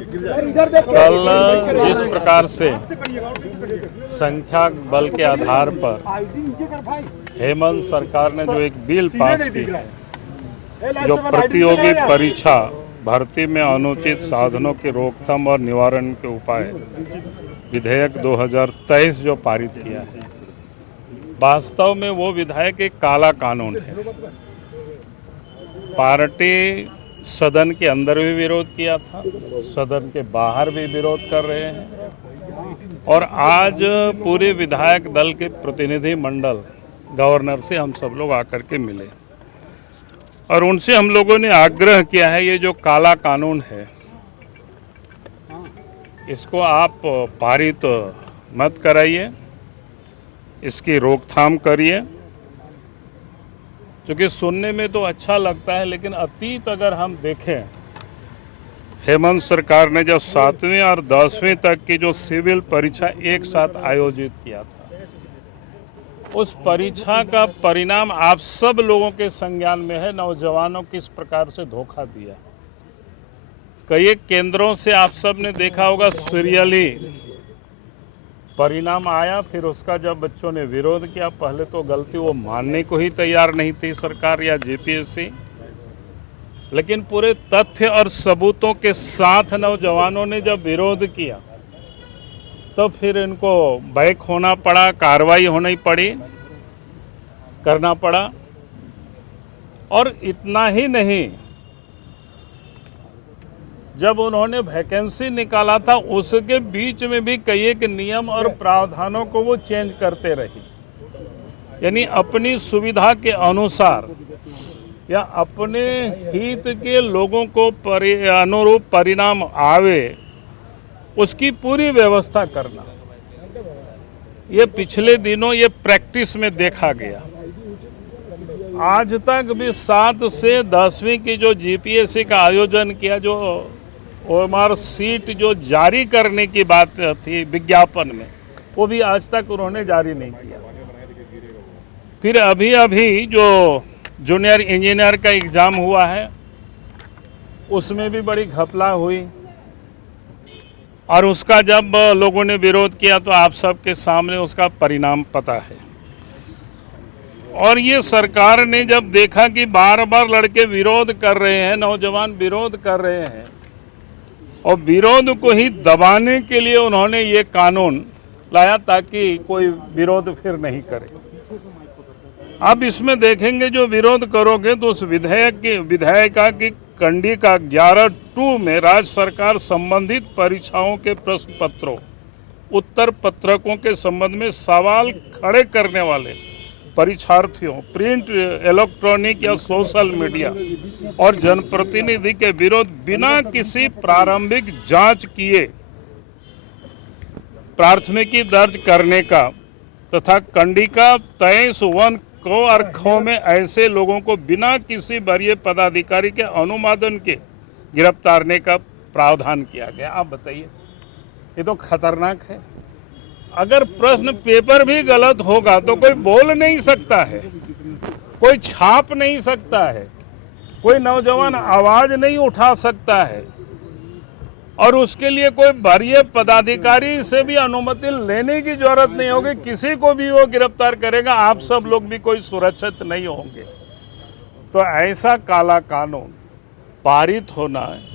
कल जिस प्रकार से संख्या बल के आधार पर हेमंत सरकार ने जो एक बिल पास की है, जो प्रतियोगी परीक्षा भर्ती में अनुचित साधनों की रोकथाम और निवारण के उपाय विधेयक 2023 जो पारित किया है, वास्तव में वो विधेयक एक काला कानून है। पार्टी सदन के अंदर भी विरोध किया था, सदन के बाहर भी विरोध कर रहे हैं और आज पूरे विधायक दल के प्रतिनिधि मंडल गवर्नर से हम सब लोग आकर के मिले और उनसे हम लोगों ने आग्रह किया है, ये जो काला कानून है इसको आप पारित मत कराइए, इसकी रोकथाम करिए। क्योंकि सुनने में तो अच्छा लगता है, लेकिन अतीत अगर हम देखें, हेमंत सरकार ने जब 7वीं और 10वीं तक की जो सिविल परीक्षा एक साथ आयोजित किया था, उस परीक्षा का परिणाम आप सब लोगों के संज्ञान में है। नौजवानों किस प्रकार से धोखा दिया, कई केंद्रों से आप सब ने देखा होगा, सीरियली परिणाम आया, फिर उसका जब बच्चों ने विरोध किया, पहले तो गलती वो मानने को ही तैयार नहीं थी सरकार या जेपीएससी, लेकिन पूरे तथ्य और सबूतों के साथ नौजवानों ने जब विरोध किया तो फिर इनको बैक होना पड़ा, कार्रवाई होनी पड़ी, करना पड़ा। और इतना ही नहीं, जब उन्होंने वैकेंसी निकाला था उसके बीच में भी कई एक नियम और प्रावधानों को वो चेंज करते रही, यानी अपनी सुविधा के अनुसार या अपने हित के लोगों को अनुरूप परिणाम आवे उसकी पूरी व्यवस्था करना। ये पिछले दिनों ये प्रैक्टिस में देखा गया। आज तक भी 7 से 10वीं की जो जीपीएससी का आयोजन किया, जो ओएमआर सीट जो जारी करने की बात थी विज्ञापन में, वो भी आज तक उन्होंने जारी नहीं किया। फिर अभी अभी जो जूनियर इंजीनियर का एग्ज़ाम हुआ है उसमें भी बड़ी घपला हुई और उसका जब लोगों ने विरोध किया तो आप सबके सामने उसका परिणाम पता है। और ये सरकार ने जब देखा कि बार बार लड़के विरोध कर रहे हैं, नौजवान विरोध कर रहे हैं, और विरोध को ही दबाने के लिए उन्होंने ये कानून लाया ताकि कोई विरोध फिर नहीं करे। अब इसमें देखेंगे जो विरोध करोगे तो उस विधेयिका की कंडिका 11(2) में राज्य सरकार संबंधित परीक्षाओं के प्रश्न पत्रों, उत्तर पत्रकों के संबंध में सवाल खड़े करने वाले परीक्षार्थियों, प्रिंट, इलेक्ट्रॉनिक या सोशल मीडिया और जनप्रतिनिधि के विरोध बिना किसी प्रारंभिक जांच किए प्राथमिकी दर्ज करने का तथा कंडिका 23(1) को और ख में ऐसे लोगों को बिना किसी वरीय पदाधिकारी के अनुमोदन के गिरफ्तारने का प्रावधान किया गया। आप बताइए, ये तो खतरनाक है। अगर प्रश्न पेपर भी गलत होगा तो कोई बोल नहीं सकता है, कोई छाप नहीं सकता है, कोई नौजवान आवाज नहीं उठा सकता है और उसके लिए कोई वरीय पदाधिकारी से भी अनुमति लेने की जरूरत नहीं होगी। किसी को भी वो गिरफ्तार करेगा, आप सब लोग भी कोई सुरक्षित नहीं होंगे। तो ऐसा काला कानून पारित होना है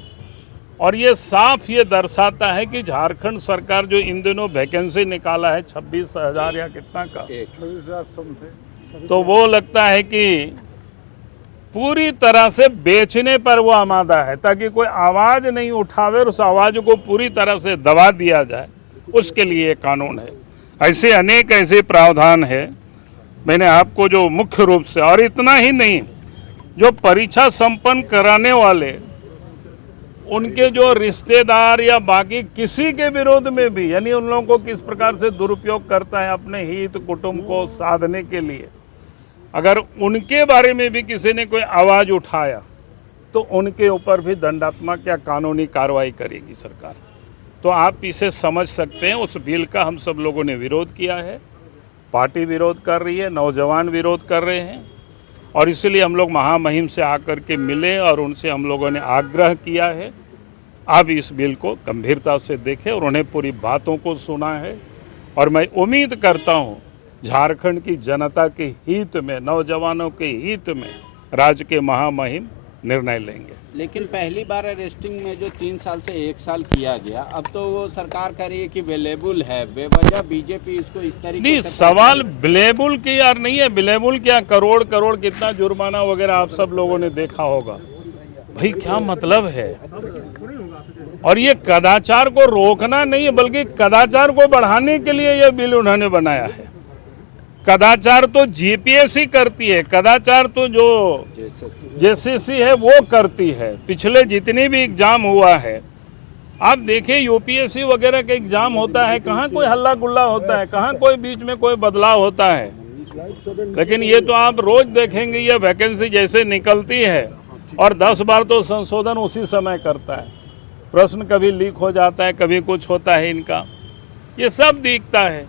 और ये साफ ये दर्शाता है कि झारखंड सरकार जो इन दिनों वैकेंसी निकाला है 26,000 या कितना का, तो वो लगता है कि पूरी तरह से बेचने पर वो आमादा है ताकि कोई आवाज़ नहीं उठावे और उस आवाज़ को पूरी तरह से दबा दिया जाए, उसके लिए ये कानून है। ऐसे अनेक ऐसे प्रावधान है, मैंने आपको जो मुख्य रूप से, और इतना ही नहीं, जो परीक्षा संपन्न कराने वाले उनके जो रिश्तेदार या बाकी किसी के विरोध में भी, यानी उन लोगों को किस प्रकार से दुरुपयोग करता है अपने हित कुटुंब को साधने के लिए, अगर उनके बारे में भी किसी ने कोई आवाज़ उठाया तो उनके ऊपर भी दंडात्मक या कानूनी कार्रवाई करेगी सरकार। तो आप इसे समझ सकते हैं, उस बिल का हम सब लोगों ने विरोध किया है, पार्टी विरोध कर रही है, नौजवान विरोध कर रहे हैं और इसलिए हम लोग महामहिम से आकर के मिले और उनसे हम लोगों ने आग्रह किया है आप इस बिल को गंभीरता से देखें और उन्हें पूरी बातों को सुना है और मैं उम्मीद करता हूँ झारखंड की जनता के हित में, नौजवानों के हित में राज्य के महामहिम निर्णय लेंगे। लेकिन पहली बार अरेस्टिंग में जो 3 साल से 1 साल किया गया, अब तो वो सरकार कह रही है कि अवेलेबल है, बेवजह बीजेपी इसको इस तरीके नहीं, से सवाल बिलेबुल की यार नहीं है। बिलेबुल क्या, करोड़ करोड़ कितना जुर्माना वगैरह आप सब लोगों ने देखा होगा। भाई क्या मतलब है? और ये कदाचार को रोकना नहीं है बल्कि कदाचार को बढ़ाने के लिए ये बिल उन्होंने बनाया है। कदाचार तो जीपीएससी करती है, कदाचार तो जो जेसीसी है वो करती है। पिछले जितनी भी एग्जाम हुआ है आप देखिए, यूपीएससी वगैरह का एग्जाम होता है, कहाँ कोई हल्ला गुल्ला होता है, कहाँ कोई बीच में कोई बदलाव होता है। लेकिन ये तो आप रोज देखेंगे, ये वैकेंसी जैसे निकलती है और 10 बार तो संशोधन उसी समय करता है। प्रश्न कभी लीक हो जाता है, कभी कुछ होता है इनका, ये सब दिखता है।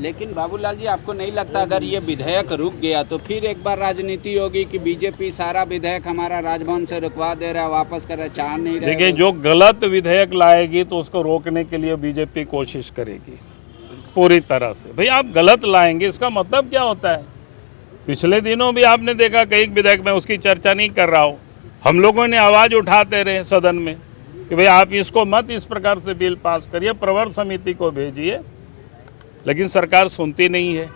लेकिन बाबूलाल जी, आपको नहीं लगता अगर ये विधेयक रुक गया तो फिर एक बार राजनीति होगी कि बीजेपी सारा विधेयक हमारा राजभवन से रुकवा दे रहा है, वापस कर रहा, चाह नहीं रहा? देखिए, जो गलत विधेयक लाएगी तो उसको रोकने के लिए बीजेपी कोशिश करेगी पूरी तरह से। भाई आप गलत लाएंगे इसका मतलब क्या होता है? पिछले दिनों भी आपने देखा कई विधेयक में, उसकी चर्चा नहीं कर रहा हूँ, हम लोगों ने आवाज़ उठाते रहे सदन में कि भाई आप इसको मत इस प्रकार से बिल पास करिए, प्रवर समिति को भेजिए, लेकिन सरकार सुनती नहीं है।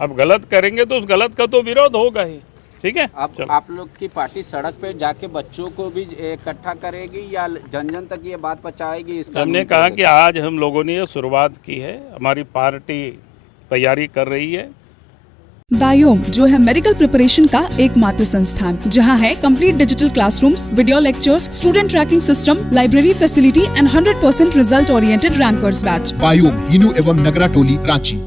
अब गलत करेंगे तो उस गलत का तो विरोध होगा ही। ठीक है, आप लोग की पार्टी सड़क पे जाके बच्चों को भी इकट्ठा करेगी या जन जन तक ये बात पहुंचाएगी? इसका हमने कहा कि आज हम लोगों ने ये शुरुआत की है, हमारी पार्टी तैयारी कर रही है। बायोम जो है मेडिकल प्रिपरेशन का एकमात्र संस्थान, जहां है complete digital classrooms, video lectures, student tracking system, library facility and 100% result oriented rankers batch. Biome, Hinoo एवं नगरा टोली, Ranchi.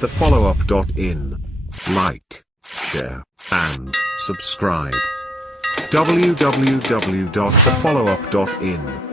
thefollowup.in. Like, share, and subscribe. www.thefollowup.in